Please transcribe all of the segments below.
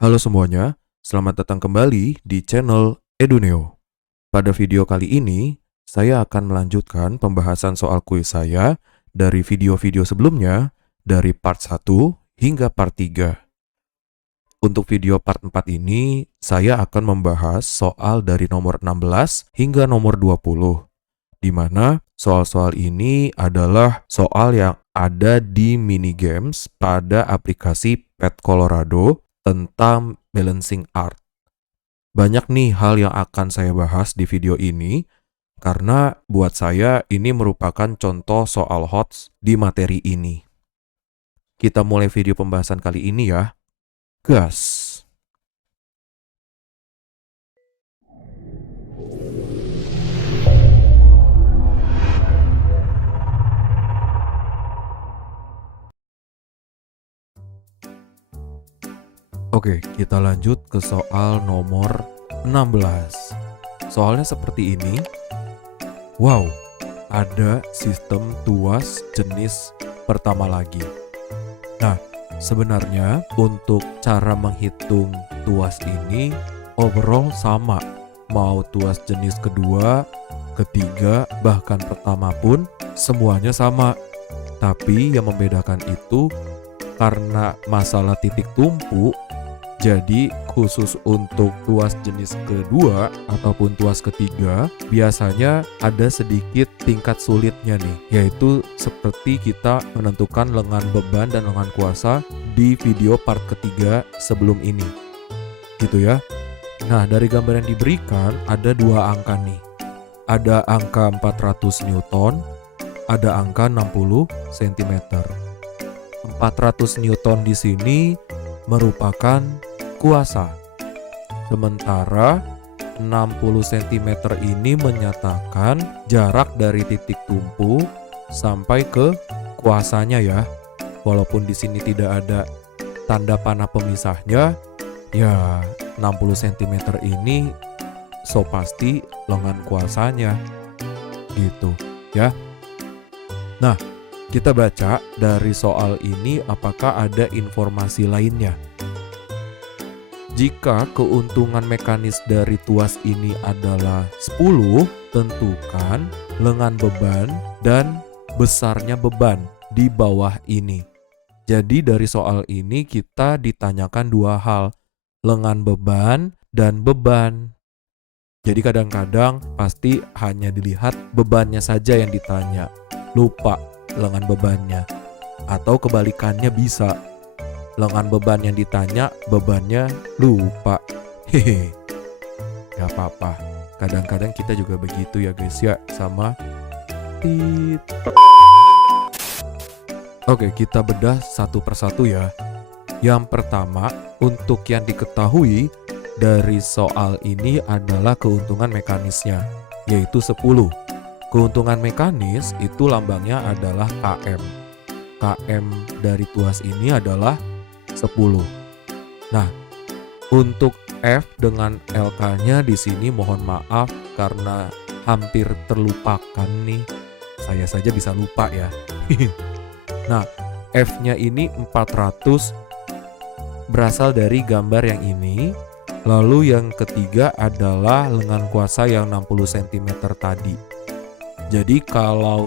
Halo semuanya, selamat datang kembali di channel Eduneo. Pada video kali ini, saya akan melanjutkan pembahasan soal kuis saya dari video-video sebelumnya, dari part 1 hingga part 3. Untuk video part 4 ini, saya akan membahas soal dari nomor 16 hingga nomor 20, di mana soal-soal ini adalah soal yang ada di mini games pada aplikasi Pet Colorado tentang balancing art. Banyak nih hal yang akan saya bahas di video ini, karena buat saya ini merupakan contoh soal HOTS di materi ini. Kita mulai video pembahasan kali ini ya. Gas! Oke, kita lanjut ke soal nomor 16. Soalnya seperti ini. Wow, ada sistem tuas jenis pertama lagi. Nah, sebenarnya untuk cara menghitung tuas ini overall sama. Mau tuas jenis kedua, ketiga, bahkan pertama pun semuanya sama. Tapi yang membedakan itu karena masalah titik tumpu, jadi khusus untuk tuas jenis kedua ataupun tuas ketiga biasanya ada sedikit tingkat sulitnya nih, yaitu seperti kita menentukan lengan beban dan lengan kuasa di video part ketiga sebelum ini, gitu ya. Nah, dari gambar yang diberikan ada dua angka nih. Ada angka 400 Newton, ada angka 60 cm. 400 Newton di sini merupakan kuasa. Sementara 60 cm ini menyatakan jarak dari titik tumpu sampai ke kuasanya ya. Walaupun di sini tidak ada tanda panah pemisahnya, ya 60 cm ini so pasti lengan kuasanya. Gitu ya. Nah, kita baca dari soal ini apakah ada informasi lainnya. Jika keuntungan mekanis dari tuas ini adalah 10, tentukan lengan beban dan besarnya beban di bawah ini. Jadi dari soal ini kita ditanyakan dua hal, lengan beban dan beban. Jadi kadang-kadang pasti hanya dilihat bebannya saja yang ditanya, lupa lengan bebannya. Atau kebalikannya bisa, lengan beban yang ditanya, bebannya lupa. Hehe. Gak apa-apa. Kadang-kadang kita juga begitu ya guys ya, sama tit. Oke, kita bedah satu persatu ya. Yang pertama, untuk yang diketahui dari soal ini adalah keuntungan mekanisnya, yaitu 10. Keuntungan mekanis itu lambangnya adalah KM. KM dari tuas ini adalah 10. Nah, untuk F dengan LK-nya di sini mohon maaf karena hampir terlupakan nih. Saya saja bisa lupa ya. Nah, F-nya ini 400 berasal dari gambar yang ini. Lalu yang ketiga adalah lengan kuasa yang 60 cm tadi. Jadi kalau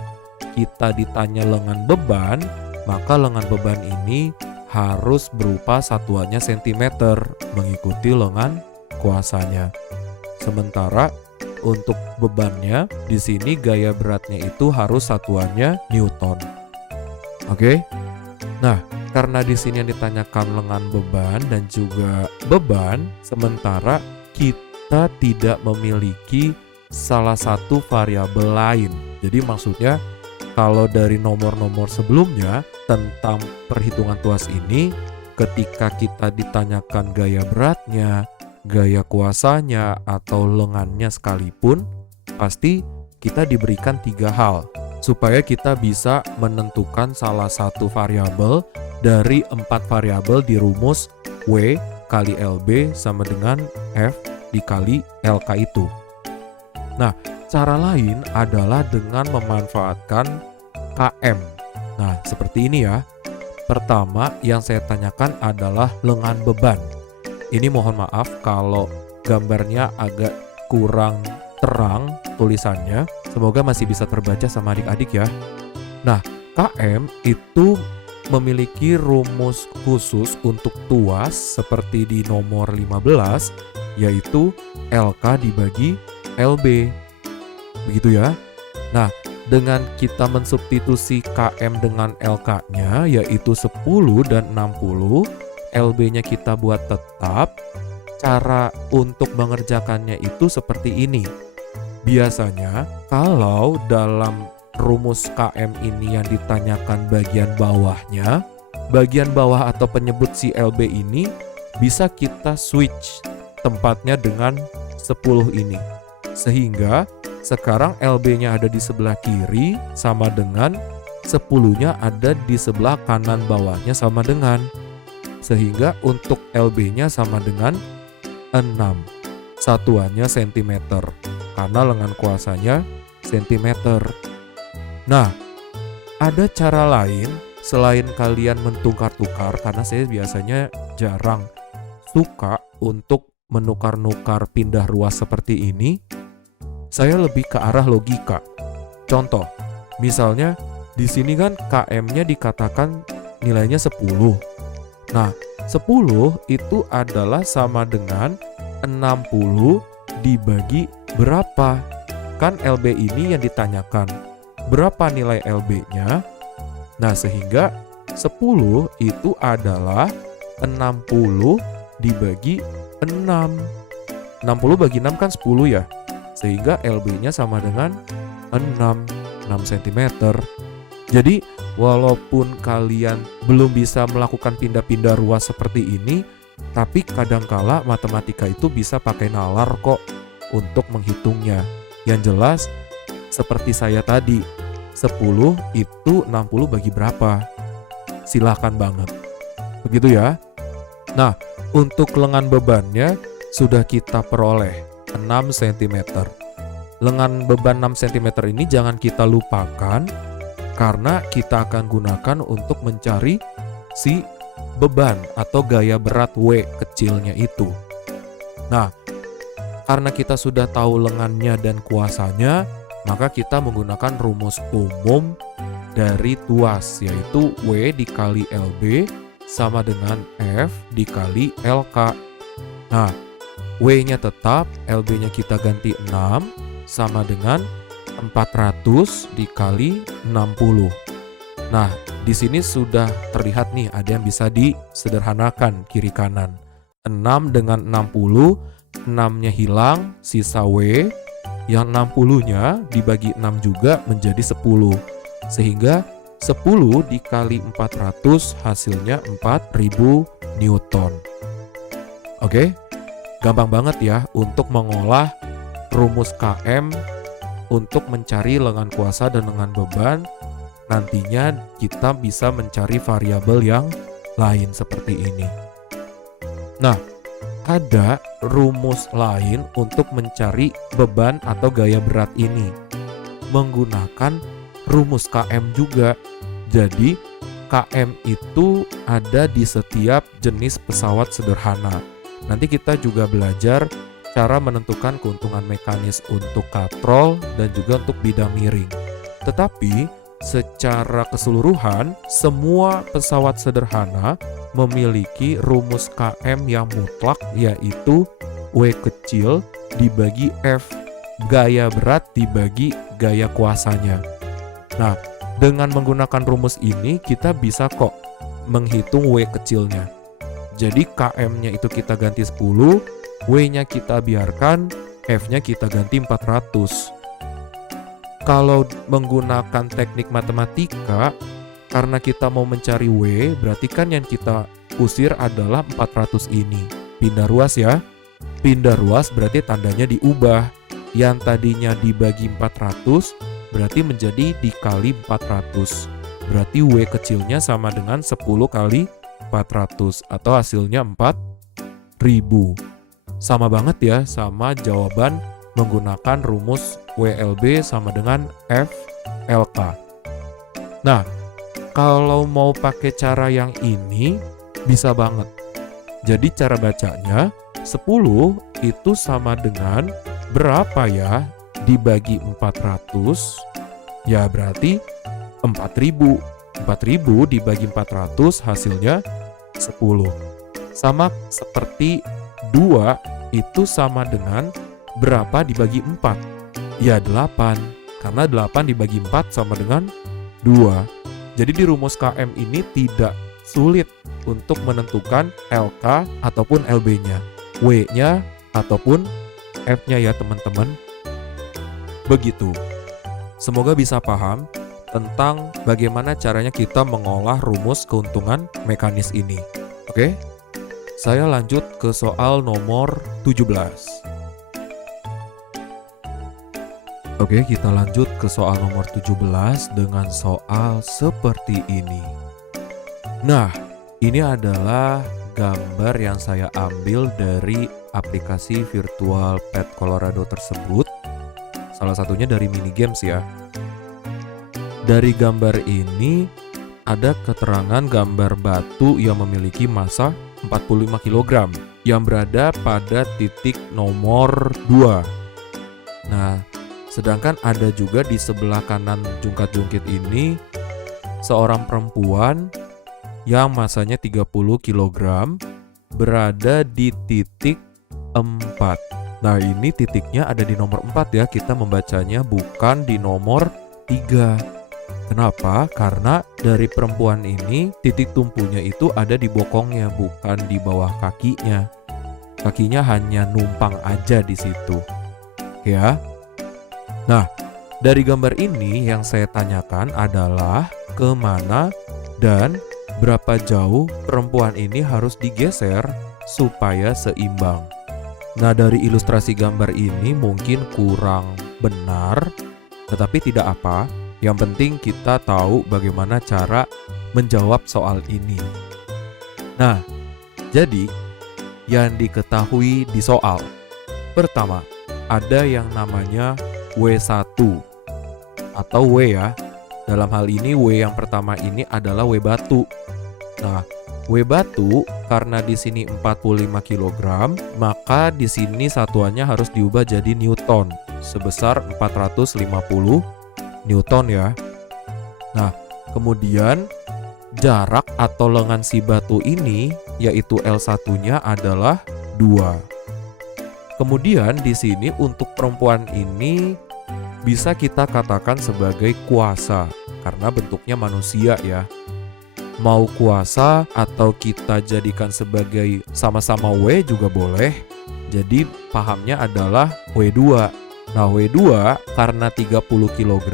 kita ditanya lengan beban, maka lengan beban ini harus berupa satuannya cm mengikuti lengan kuasanya. Sementara untuk bebannya di sini gaya beratnya itu harus satuannya Newton. Oke? Nah, karena di sini yang ditanyakan lengan beban dan juga beban, sementara kita tidak memiliki salah satu variabel lain. Jadi maksudnya kalau dari nomor-nomor sebelumnya tentang perhitungan tuas ini, ketika kita ditanyakan gaya beratnya, gaya kuasanya, atau lengannya sekalipun, pasti kita diberikan 3 hal supaya kita bisa menentukan salah satu variabel dari 4 variabel di rumus W kali LB sama dengan F dikali LK itu. Nah, cara lain adalah dengan memanfaatkan KM. Nah, seperti ini ya. Pertama yang saya tanyakan adalah lengan beban. Ini mohon maaf kalau gambarnya agak kurang terang tulisannya. Semoga masih bisa terbaca sama adik-adik ya. Nah, KM itu memiliki rumus khusus untuk tuas seperti di nomor 15, yaitu LK dibagi LB. Begitu ya. Nah, dengan kita mensubstitusi KM dengan LK-nya yaitu 10 dan 60, LB-nya kita buat tetap. Cara untuk mengerjakannya itu seperti ini. Biasanya kalau dalam rumus KM ini yang ditanyakan bagian bawah atau penyebut si LB ini bisa kita switch tempatnya dengan 10 ini. Sehingga sekarang LB-nya ada di sebelah kiri sama dengan 10-nya ada di sebelah kanan bawahnya sama dengan. Sehingga untuk LB-nya sama dengan 6. Satuannya cm karena lengan kuasanya cm. Nah, ada cara lain selain kalian mentukar-tukar, karena saya biasanya jarang suka untuk menukar-nukar pindah ruas seperti ini. Saya lebih ke arah logika. Contoh, misalnya di sini kan KM-nya dikatakan nilainya 10. Nah, 10 itu adalah sama dengan 60 dibagi berapa? Kan LB ini yang ditanyakan. Berapa nilai LB-nya? Nah, sehingga 10 itu adalah 60 dibagi 6. 60 bagi 6 kan 10 ya? Sehingga LB-nya sama dengan 6 cm. Jadi, walaupun kalian belum bisa melakukan pindah-pindah ruas seperti ini, tapi kadangkala matematika itu bisa pakai nalar kok untuk menghitungnya. Yang jelas, seperti saya tadi, 10 itu 60 bagi berapa? Silahkan banget. Begitu ya. Nah, untuk lengan bebannya sudah kita peroleh 6 cm. Lengan beban 6 cm ini jangan kita lupakan, karena kita akan gunakan untuk mencari si beban atau gaya berat W kecilnya itu. Nah, karena kita sudah tahu lengannya dan kuasanya, maka kita menggunakan rumus umum dari tuas, yaitu W dikali LB sama dengan F dikali LK. Nah, W-nya tetap, LB-nya kita ganti 6 sama dengan 400 dikali 60. Nah, di sini sudah terlihat nih ada yang bisa disederhanakan kiri kanan. 6 dengan 60, 6-nya hilang, sisa W. Yang 60-nya dibagi 6 juga menjadi 10. Sehingga 10 dikali 400 hasilnya 4000 Newton. Oke, gampang banget ya untuk mengolah rumus KM untuk mencari lengan kuasa dan lengan beban. Nantinya kita bisa mencari variabel yang lain seperti ini. Nah, ada rumus lain untuk mencari beban atau gaya berat ini. Menggunakan rumus KM juga. Jadi, KM itu ada di setiap jenis pesawat sederhana. Nanti kita juga belajar cara menentukan keuntungan mekanis untuk katrol dan juga untuk bidang miring. Tetapi secara keseluruhan, semua pesawat sederhana memiliki rumus KM yang mutlak, yaitu W kecil dibagi F, gaya berat dibagi gaya kuasanya. Nah, dengan menggunakan rumus ini kita bisa kok menghitung W kecilnya. Jadi KM-nya itu kita ganti 10, W-nya kita biarkan, F-nya kita ganti 400. Kalau menggunakan teknik matematika, karena kita mau mencari W, berarti kan yang kita usir adalah 400 ini. Pindah ruas ya. Pindah ruas berarti tandanya diubah. Yang tadinya dibagi 400, berarti menjadi dikali 400. Berarti W kecilnya sama dengan 10 kali 400, atau hasilnya 4000. Sama banget ya sama jawaban menggunakan rumus WLB sama dengan FLK. Nah, kalau mau pakai cara yang ini bisa banget. Jadi cara bacanya 10 itu sama dengan berapa ya dibagi 400? Ya berarti 4.000. 4.000 dibagi 400 hasilnya 10. Sama seperti 2 itu sama dengan berapa dibagi 4? Ya 8. Karena 8 dibagi 4 sama dengan 2. Jadi di rumus KM ini tidak sulit untuk menentukan LK ataupun LB-nya, W-nya ataupun F-nya ya teman-teman. Begitu. Semoga bisa paham tentang bagaimana caranya kita mengolah rumus keuntungan mekanis ini. Oke? Saya lanjut ke soal nomor 17. Oke, kita lanjut ke soal nomor 17 dengan soal seperti ini. Nah, ini adalah gambar yang saya ambil dari aplikasi virtual Pet Colorado tersebut. Salah satunya dari mini games ya. Dari gambar ini ada keterangan gambar batu yang memiliki massa 45 kg yang berada pada titik nomor 2. Nah, sedangkan ada juga di sebelah kanan jungkat-jungkit ini seorang perempuan yang massanya 30 kg berada di titik 4. Nah, ini titiknya ada di nomor 4 ya. Kita membacanya bukan di nomor 3. Kenapa? Karena dari perempuan ini titik tumpunya itu ada di bokongnya, bukan di bawah kakinya. Kakinya hanya numpang aja di situ. Ya. Nah, dari gambar ini yang saya tanyakan adalah kemana dan berapa jauh perempuan ini harus digeser supaya seimbang. Nah, dari ilustrasi gambar ini mungkin kurang benar, tetapi tidak apa. Yang penting kita tahu bagaimana cara menjawab soal ini. Nah, jadi yang diketahui di soal. Pertama, ada yang namanya W1 atau W ya. Dalam hal ini W yang pertama ini adalah W batu. Nah, W batu karena di sini 45 kg, maka di sini satuannya harus diubah jadi Newton sebesar 450 Newton ya. Nah, kemudian jarak atau lengan si batu ini yaitu L1-nya adalah 2. Kemudian di sini untuk perempuan ini bisa kita katakan sebagai kuasa karena bentuknya manusia ya. Mau kuasa atau kita jadikan sebagai sama-sama W juga boleh. Jadi pahamnya adalah W2. Nah, W2 karena 30 kg,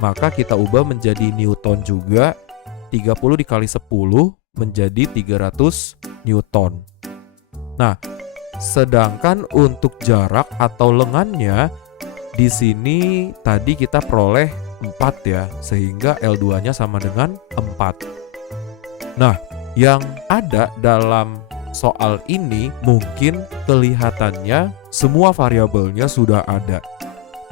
maka kita ubah menjadi Newton juga. 30 dikali 10 menjadi 300 Newton. Nah, sedangkan untuk jarak atau lengannya di sini tadi kita peroleh 4 ya, sehingga L2-nya sama dengan 4. Nah, yang ada dalam soal ini mungkin kelihatannya semua variabelnya sudah ada.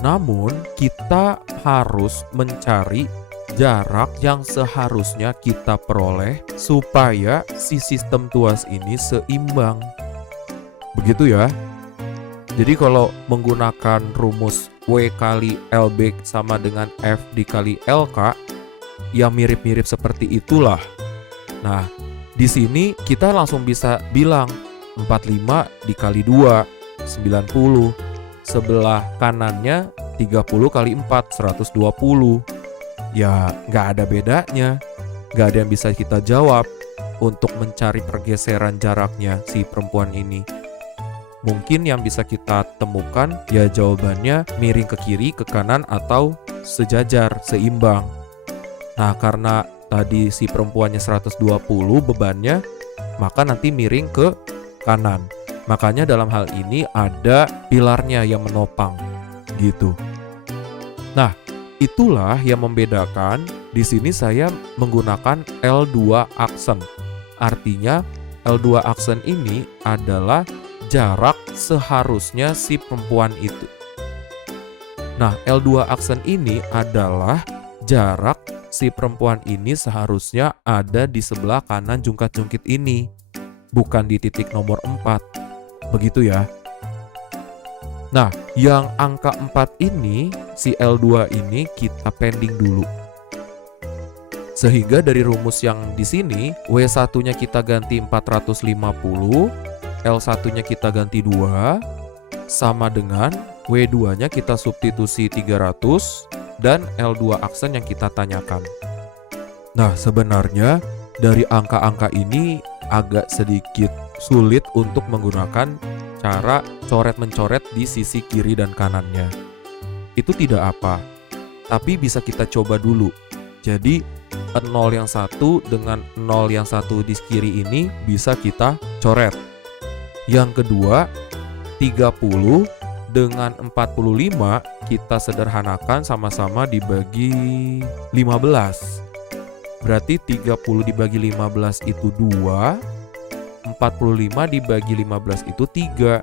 Namun, kita harus mencari jarak yang seharusnya kita peroleh supaya si sistem tuas ini seimbang. Begitu ya. Jadi kalau menggunakan rumus W kali LB sama dengan F dikali LK, ya mirip-mirip seperti itulah. Nah, di sini kita langsung bisa bilang 45 dikali 2, 90. Sebelah kanannya 30 kali 4, 120. Ya, nggak ada bedanya. Nggak ada yang bisa kita jawab untuk mencari pergeseran jaraknya si perempuan ini. Mungkin yang bisa kita temukan ya jawabannya miring ke kiri, ke kanan, atau sejajar, seimbang. Nah, karena tadi si perempuannya 120 bebannya, maka nanti miring ke kanan. Makanya dalam hal ini ada pilarnya yang menopang, gitu. Nah, itulah yang membedakan. Di sini saya menggunakan L2 aksen. Artinya L2 aksen ini adalah jarak seharusnya si perempuan itu. Nah, L2 aksen ini adalah jarak si perempuan ini seharusnya ada di sebelah kanan jungkat-jungkit ini. bukan di titik nomor 4. Begitu ya. Nah, yang angka 4 ini, si L2 ini kita pending dulu. Sehingga dari rumus yang di sini, W1-nya kita ganti 450, L1-nya kita ganti 2, sama dengan W2-nya kita substitusi 300, dan L2 aksen yang kita tanyakan. Nah, sebenarnya dari angka-angka ini agak sedikit sulit untuk menggunakan cara coret-mencoret di sisi kiri dan kanannya. Itu tidak apa, tapi bisa kita coba dulu. Jadi 0 yang satu dengan 0 yang satu di kiri ini bisa kita coret. Yang kedua, 30 dengan 45 kita sederhanakan sama-sama dibagi 15. Berarti 30 dibagi 15 itu 2, 45 dibagi 15 itu 3.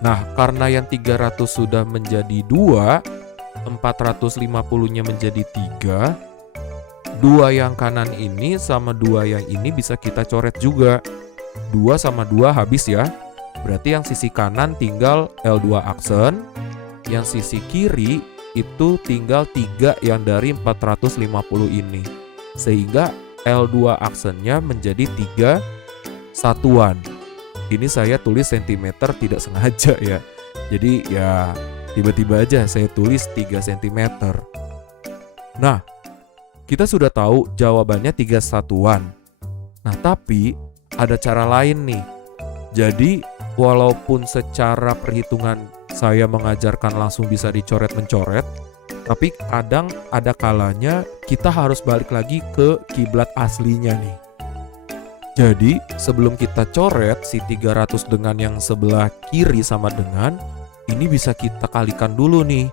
Nah, karena yang 300 sudah menjadi 2, 450-nya menjadi 3, 2 yang kanan ini sama 2 yang ini bisa kita coret juga. 2 sama 2 habis ya. Berarti yang sisi kanan tinggal L2 aksen, yang sisi kiri itu tinggal 3 yang dari 450 ini. Sehingga L2 aksennya menjadi 3 satuan. Ini saya tulis sentimeter tidak sengaja ya. Jadi ya tiba-tiba aja saya tulis 3 cm. Nah, kita sudah tahu jawabannya 3 satuan. Nah, tapi ada cara lain nih. Jadi walaupun secara perhitungan saya mengajarkan langsung bisa dicoret-mencoret, tapi kadang ada kalanya kita harus balik lagi ke kiblat aslinya nih. Jadi sebelum kita coret si 300 dengan yang sebelah kiri sama dengan, ini bisa kita kalikan dulu nih.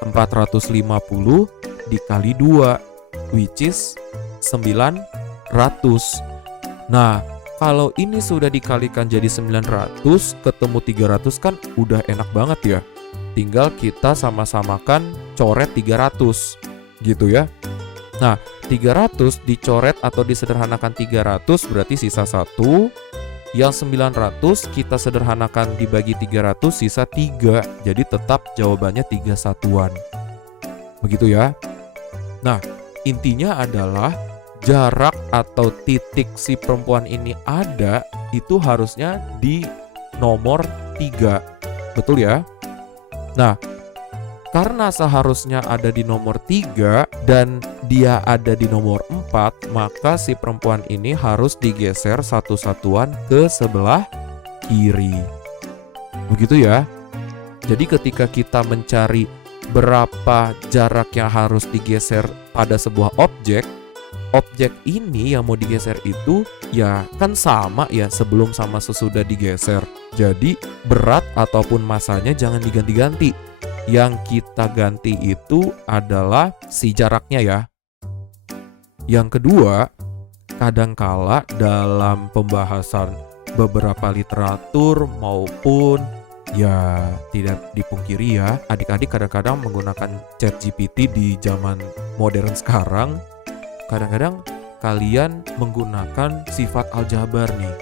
450 dikali 2, which is 900. Nah, kalau ini sudah dikalikan jadi 900, ketemu 300 kan udah enak banget ya. Tinggal kita sama-samakan coret 300, gitu ya. Nah, 300 dicoret atau disederhanakan 300 berarti sisa 1. Yang 900 kita sederhanakan dibagi 300 sisa 3. Jadi tetap jawabannya 3 satuan. Begitu ya. Nah, intinya adalah jarak atau titik si perempuan ini ada itu harusnya di nomor 3. Betul ya? Nah, karena seharusnya ada di nomor 3 dan dia ada di nomor 4, maka si perempuan ini harus digeser satu satuan ke sebelah kiri. Begitu ya. Jadi ketika kita mencari berapa jarak yang harus digeser pada sebuah objek ini yang mau digeser itu ya kan sama ya sebelum sama sesudah digeser. Jadi berat ataupun masanya jangan diganti-ganti. Yang kita ganti itu adalah si jaraknya ya. Yang kedua, kadangkala dalam pembahasan beberapa literatur maupun ya tidak dipungkiri ya, adik-adik kadang-kadang menggunakan ChatGPT di zaman modern sekarang. Kadang-kadang kalian menggunakan sifat aljabar nih.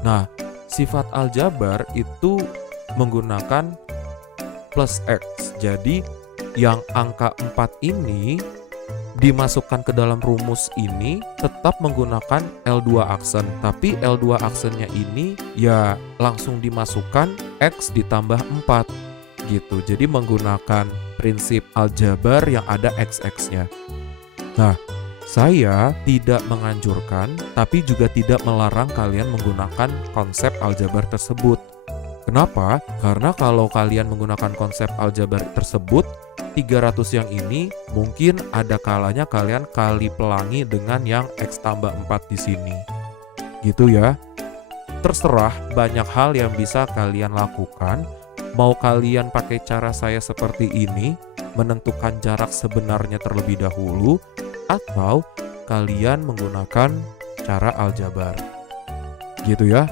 Nah, sifat aljabar itu menggunakan plus X. Jadi yang angka 4 ini dimasukkan ke dalam rumus ini tetap menggunakan L2 aksen. Tapi L2 aksennya ini ya langsung dimasukkan X ditambah 4 gitu. Jadi menggunakan prinsip aljabar yang ada XX-nya. Nah, saya tidak menganjurkan tapi juga tidak melarang kalian menggunakan konsep aljabar tersebut. Kenapa? Karena kalau kalian menggunakan konsep aljabar tersebut, 300 yang ini mungkin ada kalanya kalian kali pelangi dengan yang X tambah 4 di sini. Gitu ya. Terserah banyak hal yang bisa kalian lakukan. Mau kalian pakai cara saya seperti ini, menentukan jarak sebenarnya terlebih dahulu, atau kalian menggunakan cara aljabar. Gitu ya.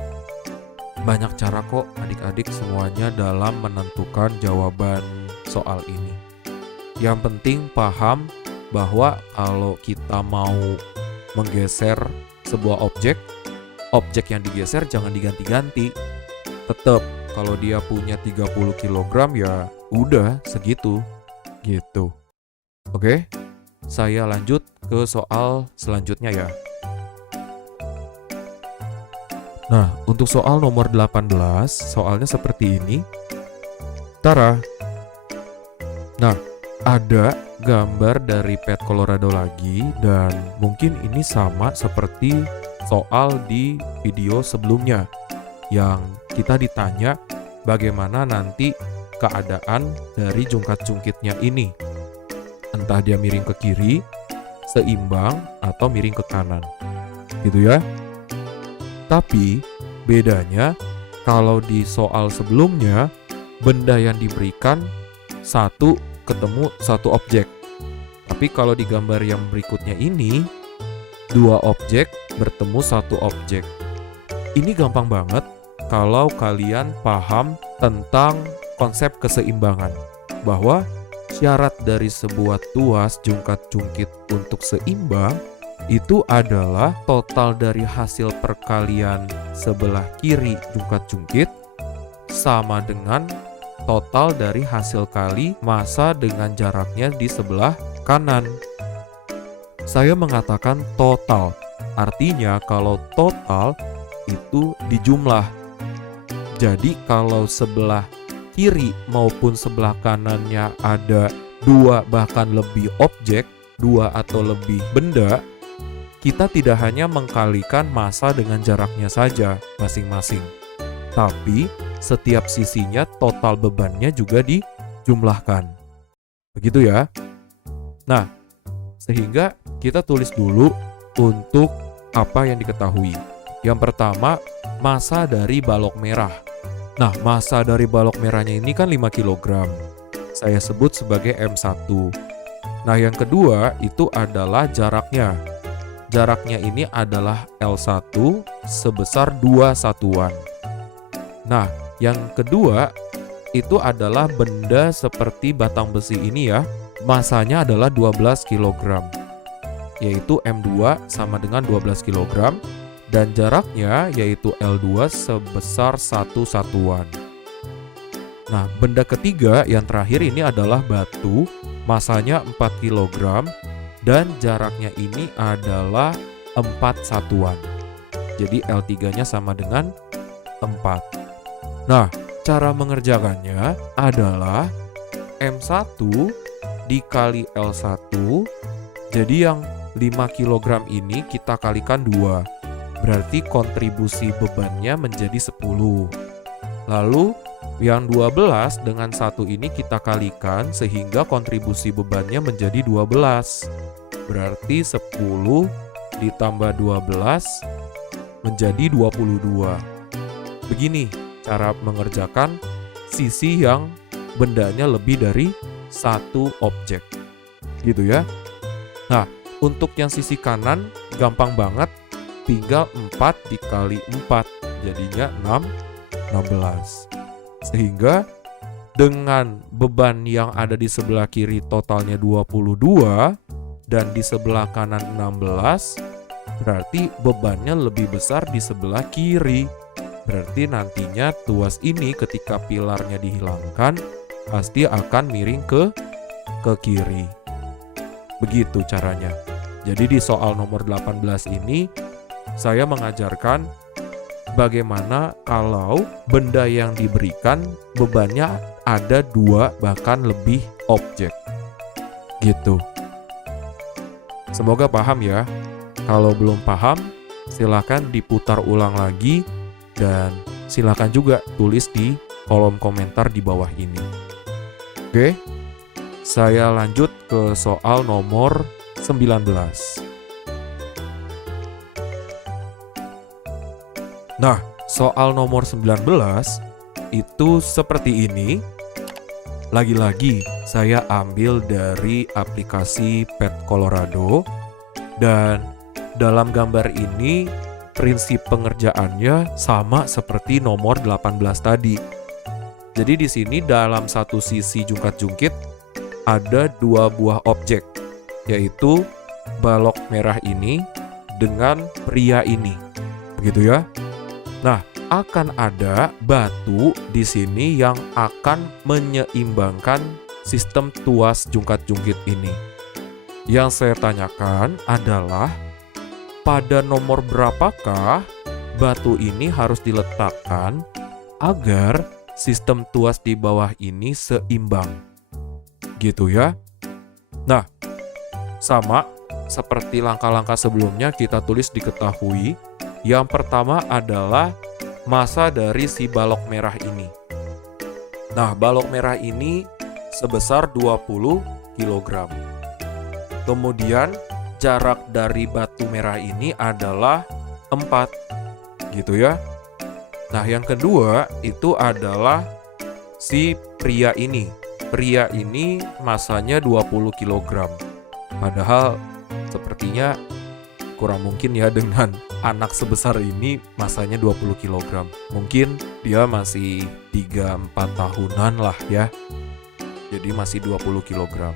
Banyak cara kok adik-adik semuanya dalam menentukan jawaban soal ini. Yang penting paham bahwa kalau kita mau menggeser sebuah objek, objek yang digeser jangan diganti-ganti. Tetap kalau dia punya 30 kg ya udah segitu. Gitu. Oke, saya lanjut ke soal selanjutnya ya. Nah, untuk soal nomor 18, soalnya seperti ini. Tara. Nah, ada gambar dari Pet Colorado lagi dan mungkin ini sama seperti soal di video sebelumnya yang kita ditanya bagaimana nanti keadaan dari jungkat-jungkitnya ini. Entah dia miring ke kiri, seimbang, atau miring ke kanan. Gitu ya. Tapi bedanya kalau di soal sebelumnya benda yang diberikan satu ketemu satu objek. Tapi kalau di gambar yang berikutnya ini dua objek bertemu satu objek. Ini gampang banget kalau kalian paham tentang konsep keseimbangan. Bahwa syarat dari sebuah tuas jungkat-jungkit untuk seimbang itu adalah total dari hasil perkalian sebelah kiri jungkat-jungkit sama dengan total dari hasil kali massa dengan jaraknya di sebelah kanan. Saya mengatakan total, artinya kalau total itu dijumlah. Jadi kalau sebelah kiri maupun sebelah kanannya ada dua bahkan lebih objek, dua atau lebih benda, kita tidak hanya mengkalikan massa dengan jaraknya saja masing-masing, tapi setiap sisinya total bebannya juga dijumlahkan. Begitu ya. Nah, sehingga kita tulis dulu untuk apa yang diketahui. Yang pertama, massa dari balok merah. Nah, massa dari balok merahnya ini kan 5 kg. Saya sebut sebagai M1. Nah, yang kedua itu adalah jaraknya. Jaraknya ini adalah L1 sebesar 2 satuan. Nah, yang kedua itu adalah benda seperti batang besi ini ya. Masanya adalah 12 kg. Yaitu M2 sama dengan 12 kg. Dan jaraknya yaitu L2 sebesar 1 satuan. Nah, benda ketiga yang terakhir ini adalah batu. Masanya 4 kg. Dan jaraknya ini adalah 4 satuan. Jadi L3-nya sama dengan 4. Nah, cara mengerjakannya adalah M1 dikali L1. Jadi yang 5 kg ini kita kalikan 2. Berarti kontribusi bebannya menjadi 10. Lalu yang 12 dengan 1 ini kita kalikan sehingga kontribusi bebannya menjadi 12. Berarti 10 ditambah 12 menjadi 22. Begini cara mengerjakan sisi yang bendanya lebih dari satu objek. Gitu ya. Nah, untuk yang sisi kanan gampang banget. Tinggal 4 dikali 4. Jadinya 16. Sehingga dengan beban yang ada di sebelah kiri totalnya 22 dan di sebelah kanan 16, berarti bebannya lebih besar di sebelah kiri. Berarti nantinya tuas ini ketika pilarnya dihilangkan pasti akan miring ke kiri. Begitu caranya. Jadi di soal nomor 18 ini saya mengajarkan bagaimana kalau benda yang diberikan bebannya ada 2 bahkan lebih objek. Gitu. Semoga paham ya. Kalau belum paham, silakan diputar ulang lagi dan silakan juga tulis di kolom komentar di bawah ini. Oke, saya lanjut ke soal nomor 19. Nah, soal nomor 19 itu seperti ini. Lagi-lagi saya ambil dari aplikasi Pet Colorado dan dalam gambar ini prinsip pengerjaannya sama seperti nomor 18 tadi. Jadi di sini dalam satu sisi jungkat-jungkit ada 2 buah objek, yaitu balok merah ini dengan pria ini. Begitu ya. Nah, akan ada batu di sini yang akan menyeimbangkan sistem tuas jungkat-jungkit ini. Yang saya tanyakan adalah pada nomor berapakah batu ini harus diletakkan agar sistem tuas di bawah ini seimbang. Gitu ya. Nah, sama seperti langkah-langkah sebelumnya kita tulis diketahui. Yang pertama adalah massa dari si balok merah ini. Nah, balok merah ini sebesar 20 kg. Kemudian jarak dari batu merah ini adalah 4. Gitu ya. Nah, yang kedua itu adalah si pria ini. Pria ini massanya 20 kg. Padahal sepertinya kurang mungkin ya dengan anak sebesar ini massanya 20 kg. Mungkin dia masih 3-4 tahunan lah ya. Jadi masih 20 kg.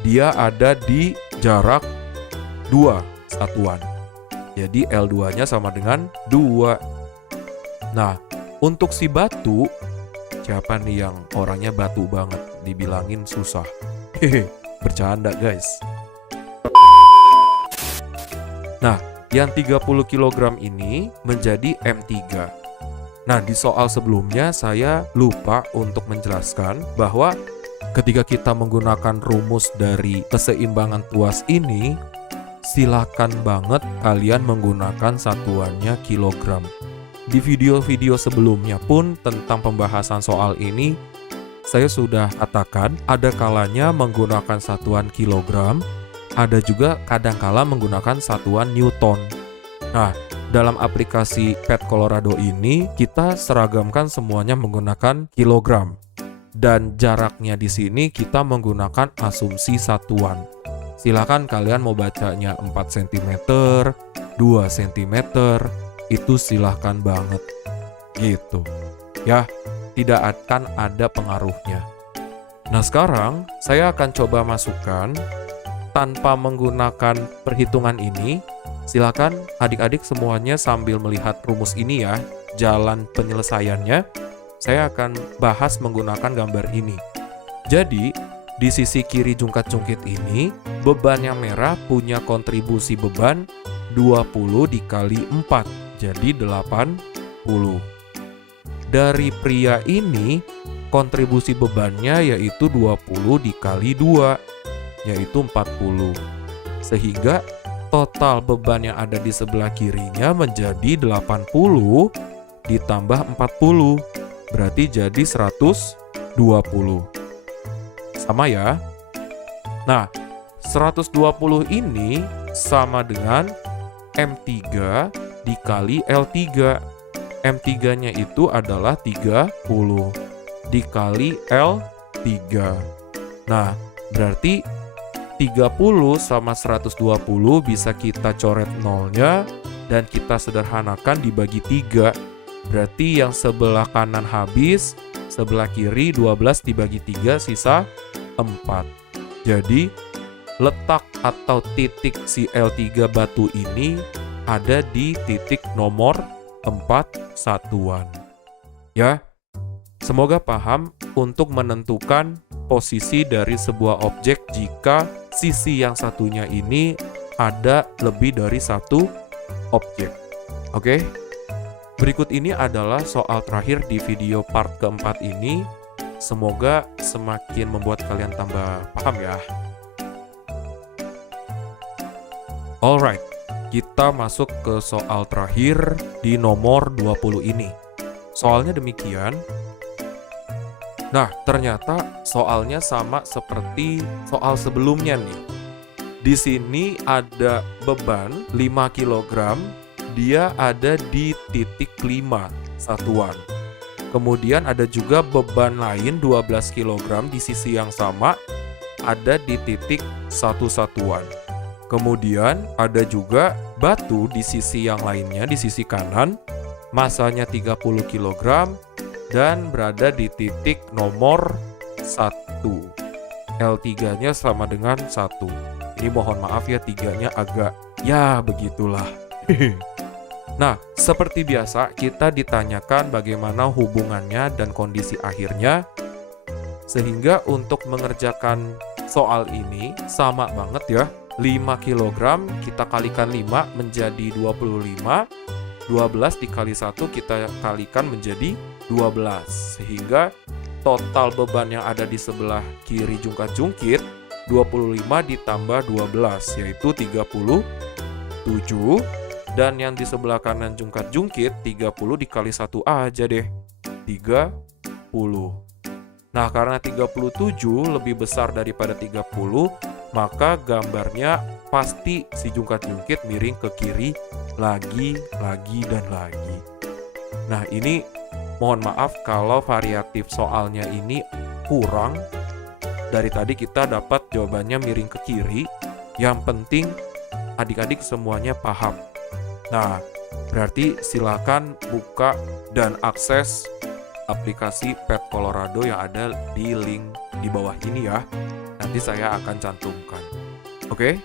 Dia ada di jarak 2 satuan. Jadi L2-nya sama dengan 2. Nah, untuk si batu, siapa nih yang orangnya batu banget, dibilangin susah? Hehe, bercanda guys. Nah, yang 30 kg ini menjadi M3. Nah, di soal sebelumnya saya lupa untuk menjelaskan bahwa ketika kita menggunakan rumus dari keseimbangan tuas ini, silakan banget kalian menggunakan satuannya kilogram. Di video-video sebelumnya pun tentang pembahasan soal ini, saya sudah katakan ada kalanya menggunakan satuan kilogram, ada juga kadangkala menggunakan satuan Newton. Nah, dalam aplikasi Pet Colorado ini, kita seragamkan semuanya menggunakan kilogram. Dan jaraknya di sini kita menggunakan asumsi satuan. Silakan kalian mau bacanya 4 cm, 2 cm, itu silahkan banget. Gitu. Ya, tidak akan ada pengaruhnya. Nah, sekarang saya akan coba masukkan tanpa menggunakan perhitungan ini. Silakan adik-adik semuanya sambil melihat rumus ini ya, jalan penyelesaiannya. Saya akan bahas menggunakan gambar ini. Jadi, di sisi kiri jungkat-jungkit ini, beban yang merah punya kontribusi beban 20 dikali 4, jadi 80. Dari pria ini, kontribusi bebannya yaitu 20 dikali 2, yaitu 40. Sehingga total beban yang ada di sebelah kirinya menjadi 80 ditambah 40. Berarti jadi 120. Sama ya. Nah, 120 ini sama dengan M3 dikali L3. M3-nya itu adalah 30 dikali L3. Nah, berarti 30 sama 120 bisa kita coret nolnya dan kita sederhanakan dibagi 3. Berarti yang sebelah kanan habis, sebelah kiri 12 dibagi 3 sisa 4. Jadi letak atau titik si L3 batu ini ada di titik nomor 4 satuan. Ya, semoga paham untuk menentukan posisi dari sebuah objek jika sisi yang satunya ini ada lebih dari satu objek. Oke? Berikut ini adalah soal terakhir di video part keempat ini. Semoga semakin membuat kalian tambah paham ya. Alright, kita masuk ke soal terakhir di nomor 20 ini. Soalnya demikian. Nah, ternyata soalnya sama seperti soal sebelumnya nih. Di sini ada beban 5 kg, dia ada di titik 5 satuan. Kemudian ada juga beban lain 12 kg di sisi yang sama, ada di titik 1 satuan. Kemudian ada juga batu di sisi yang lainnya, di sisi kanan, massanya 30 kg dan berada di titik nomor 1. L3-nya sama dengan 1. Ini mohon maaf ya, 3-nya agak, ya begitulah. Nah, seperti biasa kita ditanyakan bagaimana hubungannya dan kondisi akhirnya, sehingga untuk mengerjakan soal ini sama banget ya. 5 kg kita kalikan 5 menjadi 25, 12 dikali 1 kita kalikan menjadi 12. Sehingga total beban yang ada di sebelah kiri jungkat-jungkit 25 ditambah 12 yaitu 37, dan yang di sebelah kanan jungkat-jungkit 30 dikali 1 aja deh, 30. Nah, karena 37 lebih besar daripada 30, maka gambarnya pasti si jungkat-jungkit miring ke kiri lagi, dan lagi. Nah, ini mohon maaf kalau variatif soalnya ini kurang. Dari tadi kita dapat jawabannya miring ke kiri. Yang penting adik-adik semuanya paham. Nah, berarti silakan buka dan akses aplikasi Pet Colorado yang ada di link di bawah ini ya. Nanti saya akan cantumkan. Oke?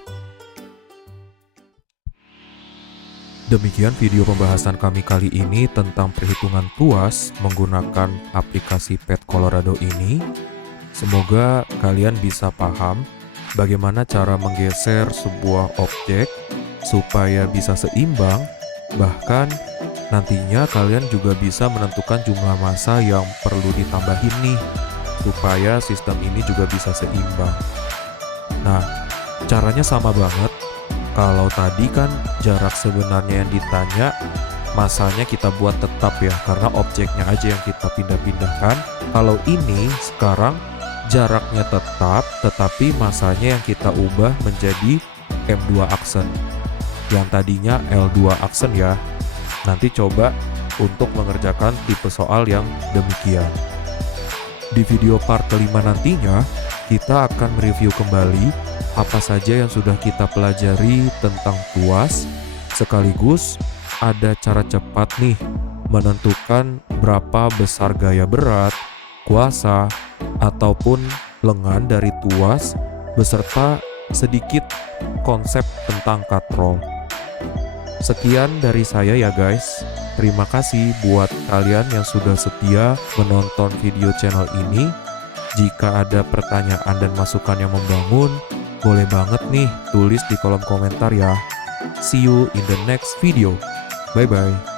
Demikian video pembahasan kami kali ini tentang perhitungan tuas menggunakan aplikasi Pet Colorado ini. Semoga kalian bisa paham bagaimana cara menggeser sebuah objek supaya bisa seimbang, bahkan nantinya kalian juga bisa menentukan jumlah massa yang perlu ditambahin nih, supaya sistem ini juga bisa seimbang. Nah, caranya sama banget. Kalau tadi kan jarak sebenarnya yang ditanya, massanya kita buat tetap ya, karena objeknya aja yang kita pindah-pindahkan. Kalau ini sekarang jaraknya tetap, tetapi massanya yang kita ubah menjadi M2 aksen. Yang tadinya L2 aksen ya. Nanti coba untuk mengerjakan tipe soal yang demikian. Di video part kelima nantinya, kita akan mereview kembali apa saja yang sudah kita pelajari tentang tuas, sekaligus ada cara cepat nih menentukan berapa besar gaya berat, kuasa, ataupun lengan dari tuas, beserta sedikit konsep tentang katrol. Sekian dari saya ya guys. Terima kasih buat kalian yang sudah setia menonton video channel ini. Jika ada pertanyaan dan masukan yang membangun, boleh banget nih tulis di kolom komentar ya. See you in the next video. Bye-bye.